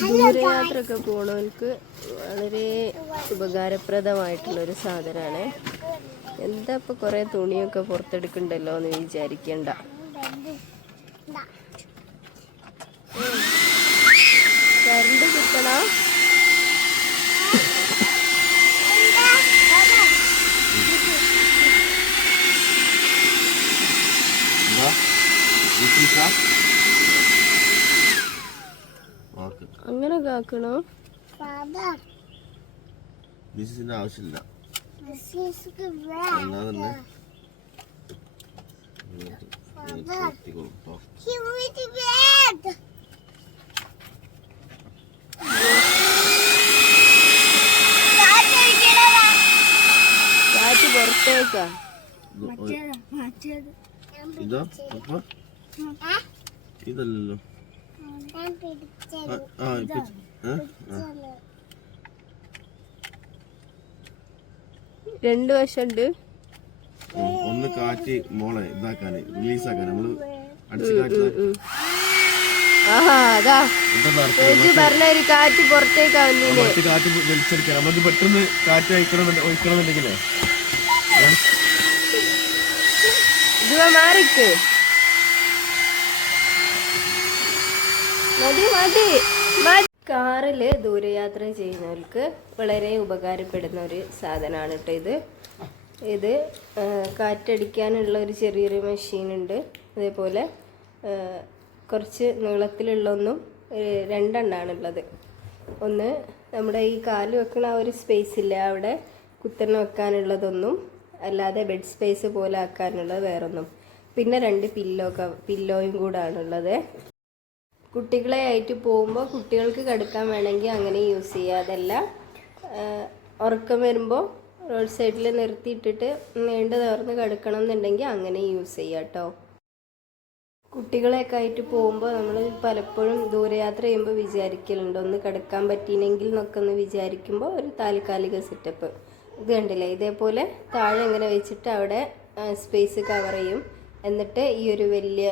ദൂരയാത്രയൊക്കെ പോണവർക്ക് വളരെ ഉപകാരപ്രദമായിട്ടുള്ളൊരു സാധനമാണ്. എന്താ ഇപ്പോൾ കുറേ തുണിയൊക്കെ പുറത്തെടുക്കണ്ടല്ലോ എന്ന് വിചാരിക്കണ്ട. കറണ്ട് കിട്ടണം. അങ്ങനെ കാക്കണോ? ആവശ്യമില്ല. കാറ്റ് പുറത്തേക്കാ. ഇതോ ഇതല്ലോ. രണ്ട് വശമുണ്ട്. ഒന്ന് കാറ്റ് മോളെ ഇതാക്കാന് റിലീസാക്കാൻ നമ്മള് അടിച്ചു കാറ്റ്. പറഞ്ഞൊരു കാറ്റ് പുറത്തേക്കാവുന്നില്ലേ? കാറ്റ് വലിച്ചെടുക്കാൻ നമുക്ക് പെട്ടെന്ന് കാറ്റ് ഒഴിക്കണമെന്നുണ്ടെങ്കിലേ ഇത് മാറിക്ക്. മതി മതി മതി. കാറിൽ ദൂരയാത്ര ചെയ്യുന്നവർക്ക് വളരെ ഉപകാരപ്പെടുന്ന ഒരു സാധനമാണ് കേട്ടോ ഇത്. കാറ്റടിക്കാനുള്ള ഒരു ചെറിയൊരു മെഷീനുണ്ട്. അതേപോലെ കുറച്ച് നീളത്തിലുള്ളൊന്നും രണ്ടെണ്ണാണുള്ളത്. ഒന്ന് നമ്മുടെ ഈ കാല് വെക്കണ ആ ഒരു സ്പേസ് ഇല്ല, അവിടെ കുത്തനെ വെക്കാനുള്ളതൊന്നും, അല്ലാതെ ബെഡ് സ്പേസ് പോലെ ആക്കാനുള്ളത് വേറൊന്നും. പിന്നെ രണ്ട് പില്ലോയും കൂടാണുള്ളത്. കുട്ടികളെ ആയിട്ട് പോകുമ്പോൾ കുട്ടികൾക്ക് കിടക്കാൻ വേണമെങ്കിൽ അങ്ങനെ യൂസ് ചെയ്യുക. അതല്ല ഉറക്കം വരുമ്പോൾ റോഡ് സൈഡിൽ നിർത്തിയിട്ടിട്ട് നീണ്ടു നേർന്ന് കിടക്കണം എന്നുണ്ടെങ്കിൽ അങ്ങനെ യൂസ് ചെയ്യുക കേട്ടോ. കുട്ടികളെയൊക്കെ ആയിട്ട് പോകുമ്പോൾ നമ്മൾ പലപ്പോഴും ദൂരയാത്ര ചെയ്യുമ്പോൾ വിചാരിക്കലുണ്ട് ഒന്ന് കിടക്കാൻ പറ്റിയില്ലെങ്കിൽ എന്നൊക്കെ ഒന്ന് വിചാരിക്കുമ്പോൾ ഒരു താൽക്കാലിക സെറ്റപ്പ് ഇത് കണ്ടില്ലേ, ഇതേപോലെ താഴെ ഇങ്ങനെ വെച്ചിട്ട് അവിടെ സ്പേസ് കവർ ചെയ്യും. എന്നിട്ട് ഈ ഒരു വലിയ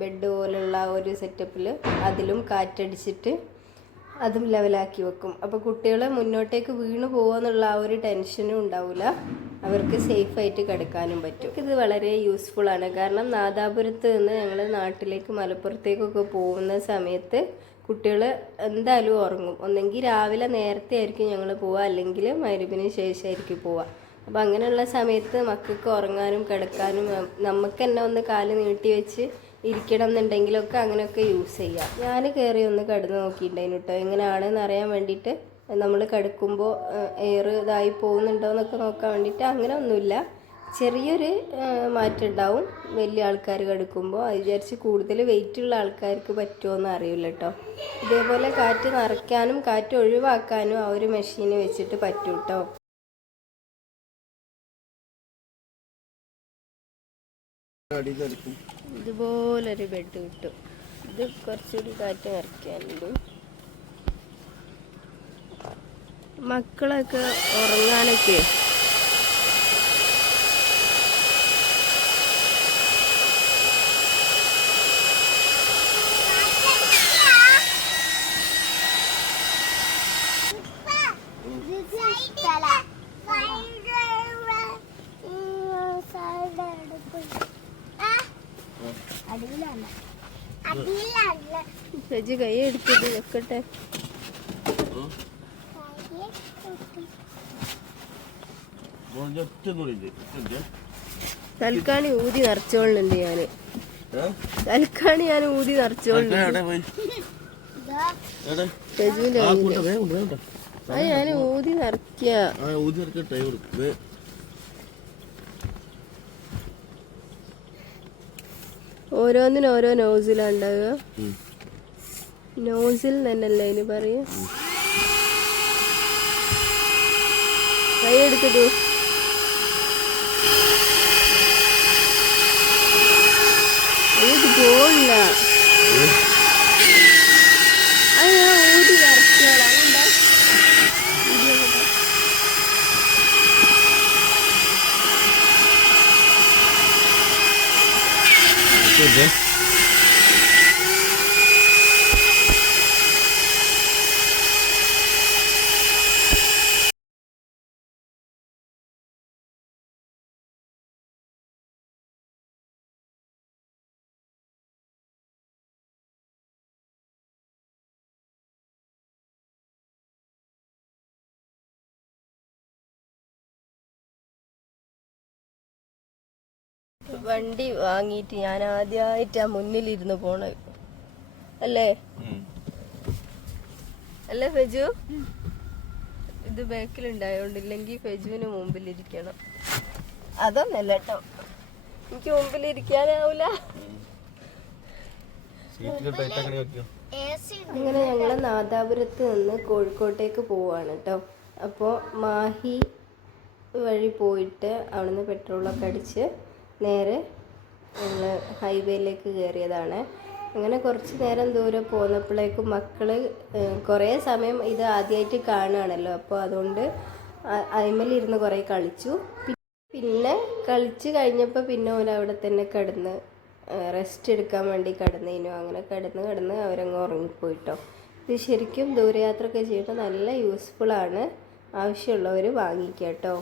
ബെഡ് പോലുള്ള ഒരു സെറ്റപ്പിൽ അതിലും കാറ്റടിച്ചിട്ട് അതും ലെവലാക്കി വെക്കും. അപ്പോൾ കുട്ടികൾ മുന്നോട്ടേക്ക് വീണ് പോകുമെന്നുള്ള ആ ഒരു ടെൻഷനും ഉണ്ടാവില്ല, അവർക്ക് സേഫായിട്ട് കിടക്കാനും പറ്റും. ഇത് വളരെ യൂസ്ഫുള്ളാണ്. കാരണം നാദാപുരത്ത് നിന്ന് ഞങ്ങൾ നാട്ടിലേക്ക് മലപ്പുറത്തേക്കൊക്കെ പോകുന്ന സമയത്ത് കുട്ടികൾ എന്തായാലും ഉറങ്ങും. ഒന്നെങ്കിൽ രാവിലെ നേരത്തെ ആയിരിക്കും ഞങ്ങൾ പോവുക, അല്ലെങ്കിൽ മഗ്‌രിബിന് ശേഷമായിരിക്കും പോവുക. അപ്പോൾ അങ്ങനെയുള്ള സമയത്ത് മക്കൾക്ക് ഉറങ്ങാനും കിടക്കാനും നമുക്ക് തന്നെ ഒന്ന് കാല് നീട്ടി വെച്ച് ഇരിക്കണം എന്നുണ്ടെങ്കിലൊക്കെ അങ്ങനെയൊക്കെ യൂസ് ചെയ്യാം. ഞാൻ കയറി ഒന്ന് കിടന്ന് നോക്കിയിട്ടുണ്ടായിരുന്നു കേട്ടോ, എങ്ങനെയാണെന്ന് അറിയാൻ വേണ്ടിയിട്ട്. നമ്മൾ കിടക്കുമ്പോൾ എയർ ഇതായി പോകുന്നുണ്ടോ എന്നൊക്കെ നോക്കാൻ വേണ്ടിയിട്ട്. അങ്ങനെ ഒന്നുമില്ല, ചെറിയൊരു മാറ്റം ഉണ്ടാവും വലിയ ആൾക്കാർ കിടക്കുമ്പോൾ. അത് വിചാരിച്ച് കൂടുതൽ വെയിറ്റുള്ള ആൾക്കാർക്ക് പറ്റുമോ എന്ന് അറിയില്ല കേട്ടോ. ഇതേപോലെ കാറ്റ് നിറയ്ക്കാനും കാറ്റ് ഒഴിവാക്കാനും ആ ഒരു മെഷീൻ വെച്ചിട്ട് പറ്റും കേട്ടോ. ഇതുപോലൊരു ബെഡ് കിട്ടും. ഇത് കുറച്ചുകൂടി കാറ്റ് നിറയ്ക്കാനുണ്ട്. മക്കളൊക്കെ ഉറങ്ങാനൊക്കെ കൈ എടുത്തിട്ട് വെക്കട്ടെ. തൽക്കാണി ഊതി നിറച്ചോളുന്നുണ്ട് ഞാന്. തൽക്കാണി ഞാൻ ഊതി നിറച്ചോളുന്നുണ്ട്. അത് ഞാൻ ഊതി നിറയ്ക്ക. ഓരോന്നിനും ഓരോ നോസിലാണ് ഉണ്ടാവുക. നോസിൽ തന്നെയല്ലേ അതിന് പറയാ. കൈ എടുക്കട്ടു. ഇത് പോണില്ല. അത് ഞാൻ ഊതി നിറച്ചോളാം. വണ്ടി വാങ്ങിയിട്ട് ഞാൻ ആദ്യമായിട്ടാ മുന്നിലിരുന്ന് പോണത് അല്ലേ അല്ലേ ഫെജു? ഇത് ബാക്കിലുണ്ടായോണ്ടില്ലെങ്കിൽ ഫെജുവിന് മുമ്പിലിരിക്കണം. അതൊന്നല്ല കേട്ടോ, എനിക്ക് മുമ്പിലിരിക്കാനാവൂല. അങ്ങനെ ഞങ്ങൾ നാദാപുരത്ത് നിന്ന് കോഴിക്കോട്ടേക്ക് പോവാണ് കേട്ടോ. അപ്പോൾ മാഹി വഴി പോയിട്ട് അവിടുന്ന് പെട്രോളൊക്കെ അടിച്ച് നേരെ ഞങ്ങൾ ഹൈവേയിലേക്ക് കയറിയതാണ്. അങ്ങനെ കുറച്ച് നേരം ദൂരെ പോന്നപ്പോഴേക്കും മക്കൾ കുറേ സമയം ഇത് ആദ്യമായിട്ട് കാണുകയാണല്ലോ, അപ്പോൾ അതുകൊണ്ട് അതിന്മേലിരുന്ന് കുറേ കളിച്ചു. പിന്നെ കളിച്ച് കഴിഞ്ഞപ്പോൾ പിന്നെ ഓൻ അവിടെ തന്നെ കിടന്ന് റെസ്റ്റ് എടുക്കാൻ വേണ്ടി കിടന്നേനു. അങ്ങനെ കിടന്ന് അവരങ്ങ് ഉറങ്ങിപ്പോയിട്ടോ. ഇത് ശരിക്കും ദൂരയാത്രയൊക്കെ ചെയ്യുമ്പോൾ നല്ല യൂസ്ഫുള്ളാണ്. ആവശ്യമുള്ളവർ വാങ്ങിക്കുക കേട്ടോ.